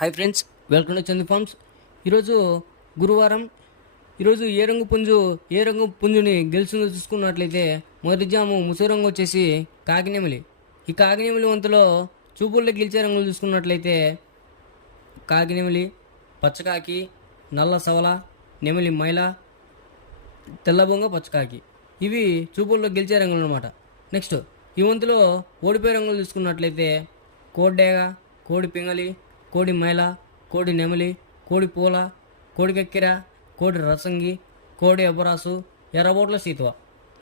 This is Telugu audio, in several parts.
Hi friends, welcome to Chandu farms. ఈరోజు గురువారం. ఈరోజు ఏ రంగు పుంజుని గెలుస్తుందో చూసుకున్నట్లయితే మొదటి జాము ముసుగు రంగు వచ్చేసి కాకినెమిలి. ఈ కాకినెమిలి వంతులో చూపుల్లో గెలిచే రంగులు చూసుకున్నట్లయితే కాకినెమిలి, పచ్చకాకి, నల్ల సవల, నెమిలి మైల, తెల్లబొంగ, పచ్చకాకి. ఇవి చూపుల్లో గెలిచే రంగులు అనమాట. నెక్స్ట్ ఈ వంతులో ఓడిపోయే రంగులు చూసుకున్నట్లయితే కోడ్డేగ, కోడి పింగళి, కోడి మైల, కోడి నెమలి, కోడి పూల, కోడి కక్కెర, కోడి రసంగి, కోడి అబ్బరాసు, ఎర్రబోట్ల సీతువ.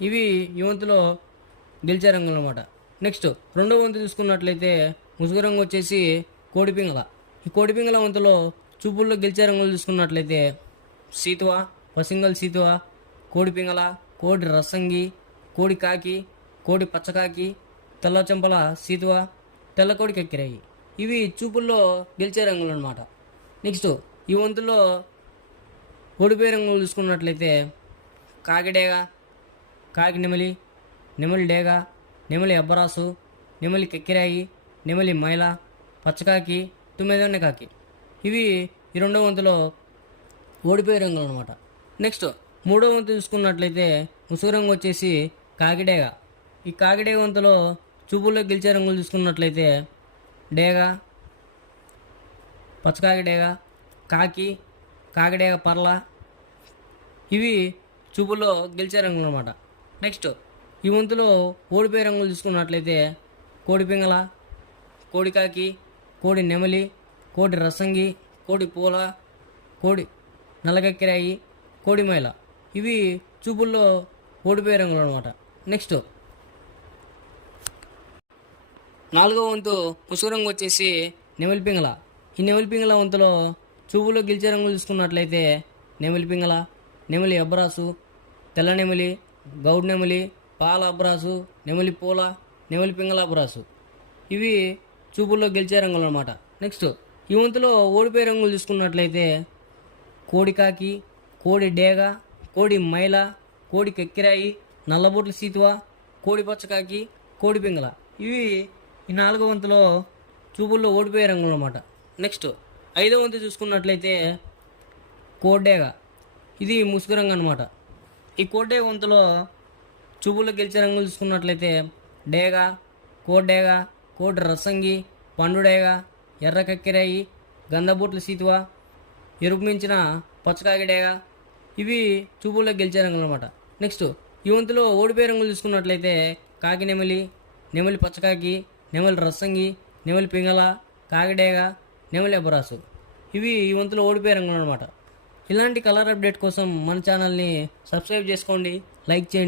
ఇవి ఈ వంతులో గెలిచే రంగులు అనమాట. నెక్స్ట్ రెండో వంతు చూసుకున్నట్లయితే ముసుగు రంగు వచ్చేసి కోడి పింగళ. ఈ కోడి పింగళ వంతులో చూపుల్లో గెలిచే రంగులు చూసుకున్నట్లయితే సీతువ, పసింగల్ సీతువ, కోడి పింగళ, కోడి రసంగి, కోడి కాకి, కోడి పచ్చకాకి, తెల్ల చెంపల సీతువ, తెల్ల కోడి కక్కిరాయి. ఇవి చూపుల్లో గెలిచే రంగులు అనమాట. నెక్స్ట్ ఈ వంతులో ఓడిపోయే రంగులు చూసుకున్నట్లయితే కాకిడేగ, కాకి నెమలి, నెమలి డేగ, నెమలి అబ్బరాసు, నెమలి కెక్కిరాయి, నెమలి మైల, పచ్చకాకి, తుమ్మెదొన్నె కాకి. ఇవి ఈ రెండో వంతులో ఓడిపోయే రంగులు అనమాట. నెక్స్ట్ మూడో వంతు చూసుకున్నట్లయితే ముసుగు రంగు వచ్చేసి కాకిడేగ. ఈ కాకిడేగ వంతులో చూపుల్లో గెలిచే రంగులు చూసుకున్నట్లయితే డేగ, పచ్చకాకి డేగ, కాకి, కాకిడేగ పర్ల. ఇవి చూపుల్లో గెలిచే రంగులు అనమాట. నెక్స్ట్ ఈ వంతులో ఓడిపోయే రంగులు చూసుకున్నట్లయితే కోడి పింగళ, కోడి కాకి, కోడి నెమలి, కోడి రసంగి, కోడి పూల, కోడి నల్లగక్కిరాయి, కోడి మైల. ఇవి చూపుల్లో ఓడిపోయే రంగులు అనమాట. నెక్స్ట్ నాలుగో వంతు ముసుగు రంగు వచ్చేసి నెమలి పింగళ. ఈ నెమలి పింగళ వంతులో చూపులో గెలిచే రంగులు చూసుకున్నట్లయితే నెమలి పింగళ, నెమలి అబ్బరాసు, తెల్ల నెమలి, గౌడ్ నెమలి, పాల అబ్బరాసు, నెమలి పూల, నెమలి పింగళ అబ్బరాసు. ఇవి చూపుల్లో గెలిచే రంగులు అనమాట. నెక్స్ట్ ఈ వంతులో ఓడిపోయే రంగులు చూసుకున్నట్లయితే కోడి కాకి, కోడి డేగ, కోడి మైల, కోడి కెక్కిరాయి, నల్లబొట్ల సీతువ, కోడి పచ్చకాకి, కోడి పింగళ. ఇవి ఈ నాలుగో వంతులో చూపుల్లో ఓడిపోయే రంగులు అనమాట. నెక్స్ట్ ఐదో వంతు చూసుకున్నట్లయితే కోడ్డేగ. ఇది ముసుగు రంగు అనమాట. ఈ కోడ్డేగ వంతులో చూపుల్లో గెలిచే రంగులు చూసుకున్నట్లయితే డేగ, కోడ్డేగ, కోడి రసంగి, పండుడేగ, ఎర్ర కక్కిరాయి, గంధబొట్ల సీతువ, ఎరుపు మించిన పచ్చకాకి డేగ. ఇవి చూపుల్లో గెలిచే రంగులు అనమాట. నెక్స్ట్ ఈ వంతులో ఓడిపోయే రంగులు చూసుకున్నట్లయితే కాకి నెమలి, నెమలి పచ్చకాకి, నెమలి రసంగి, నెమలి పింగళ, కాకిడేగ, నెమలి అబ్బరాసు. ఇవి ఈ వంతులో ఓడిపోయే రంగులు అనమాట. ఇలాంటి కలర్ అప్డేట్ కోసం మన ఛానల్ని సబ్స్క్రైబ్ చేసుకోండి, లైక్ చేయండి.